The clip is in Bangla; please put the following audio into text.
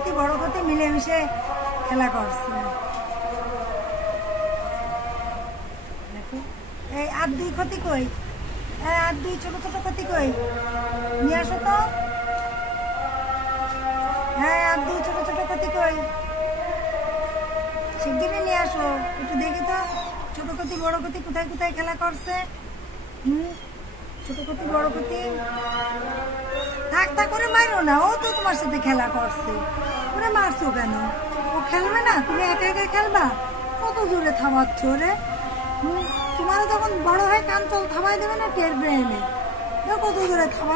ক্ষতি বড় ক্ষতি মিলেমিশে খেলা করছে। এই আর দুই ক্ষতি কই, আর দুই ছোট ছোট ক্ষতি কই, নিয়ে আসো তো। হ্যাঁ, আর দুই ছোট ছোট ক্ষতি কই, শিগগিরই নিয়ে আসো। একটু দেখি তো ছোট ক্ষতি বড় ক্ষতি কোথায় কোথায় খেলা করছে। ছোট ক্ষতি বড় ক্ষতি থাক থাক করে মারো না, ও তো তোমার সাথে খেলা করছে, ওরে মারছো কেন? ও খেলবে না, তুমি একা একা খেলবা? কত জোরে থামাচ্ছ রে। তোমার যখন বড় হয় কান চল থামাই দেবে না, টের পেয়ে কত জোরে থামা।